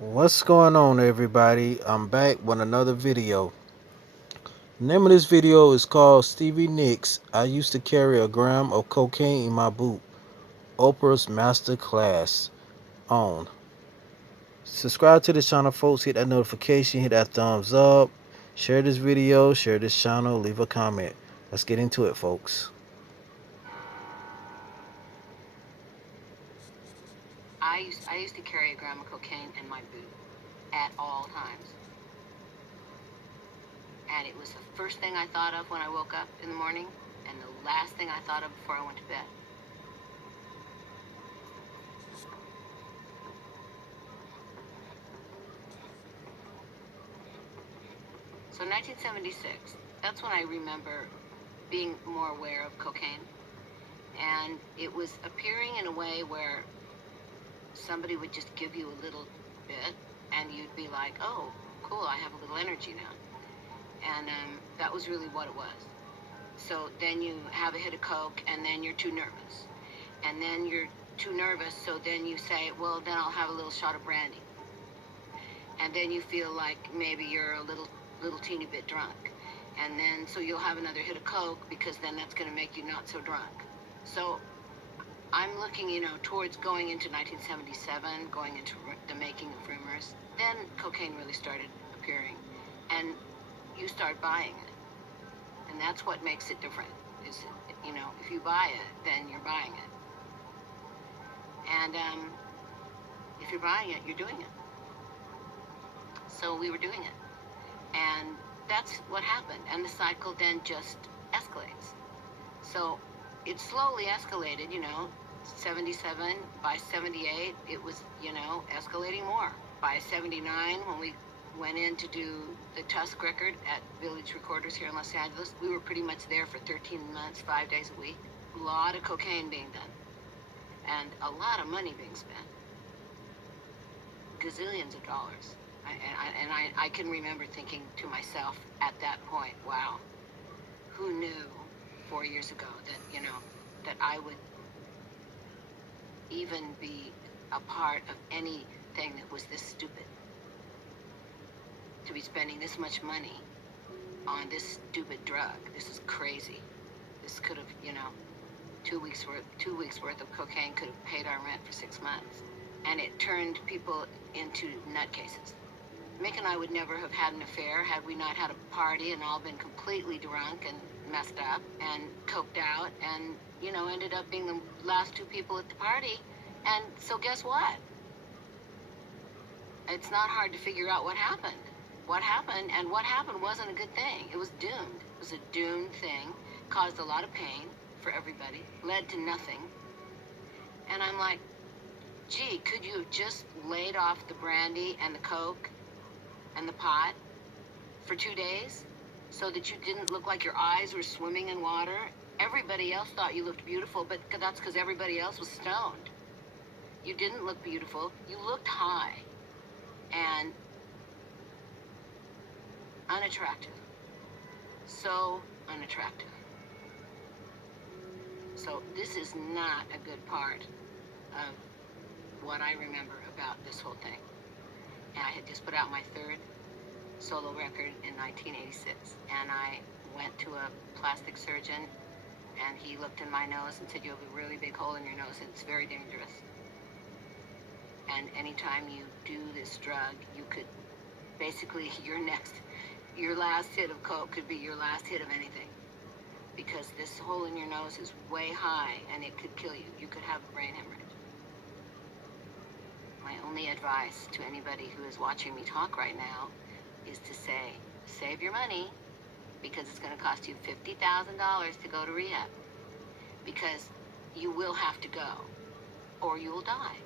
What's going on, everybody? I'm back with another video. The name of this video is called Stevie Nicks. I used to carry a gram of cocaine in my boot. Oprah's master class on. Subscribe to this channel, folks. Hit that notification, hit that thumbs up. Share this video, share this channel, leave a comment. Let's get into it, folks. I used to carry a gram of cocaine in my boot at all times. And it was the first thing I thought of when I woke up in the morning and the last thing I thought of before I went to bed. So 1976, that's when I remember being more aware of cocaine. And it was appearing in a way where somebody would just give you a little bit and you'd be like, oh, cool, I have a little energy now. And that was really what it was. So then you have a hit of coke and then you're too nervous. And then you're too nervous, so then you say, well, then I'll have a little shot of brandy. And then you feel like maybe you're a little teeny bit drunk. And then so you'll have another hit of coke because then that's going to make you not so drunk. So I'm looking, towards going into 1977, going into the making of rumors. Then cocaine really started appearing, and you start buying it, and that's what makes it different. Is if you buy it, then you're buying it, and if you're buying it, you're doing it. So we were doing it, and that's what happened, and the cycle then just escalates. So it slowly escalated, 77, by 78, it was, escalating more. By 79, when we went in to do the Tusk record at Village Recorders here in Los Angeles, we were pretty much there for 13 months, 5 days a week. A lot of cocaine being done, and a lot of money being spent. Gazillions of dollars. I can remember thinking to myself at that point, wow, who knew 4 years ago that, that I would even be a part of anything that was this stupid. To be spending this much money on this stupid drug. This is crazy. This could have, 2 weeks worth of cocaine could have paid our rent for 6 months. And it turned people into nutcases. Mick and I would never have had an affair had we not had a party and all been completely drunk and messed up and coked out and, ended up being the last two people at the party. And so guess what? It's not hard to figure out what happened. What happened, and what happened wasn't a good thing. It was doomed. It was a doomed thing, caused a lot of pain for everybody, led to nothing. And I'm like, gee, could you have just laid off the brandy and the coke and the pot for 2 days so that you didn't look like your eyes were swimming in water? Everybody else thought you looked beautiful, but that's because everybody else was stoned. You didn't look beautiful. You looked high and unattractive. So unattractive. So this is not a good part of what I remember about this whole thing. And I had just put out my third solo record in 1986, and I went to a plastic surgeon, and he looked in my nose and said, you have a really big hole in your nose, and it's very dangerous. And anytime you do this drug, you could basically, your last hit of coke could be your last hit of anything. Because this hole in your nose is way high, and it could kill you. You could have a brain hemorrhage. My only advice to anybody who is watching me talk right now is to say, save your money, because it's going to cost you $50,000 to go to rehab. Because you will have to go, or you will die.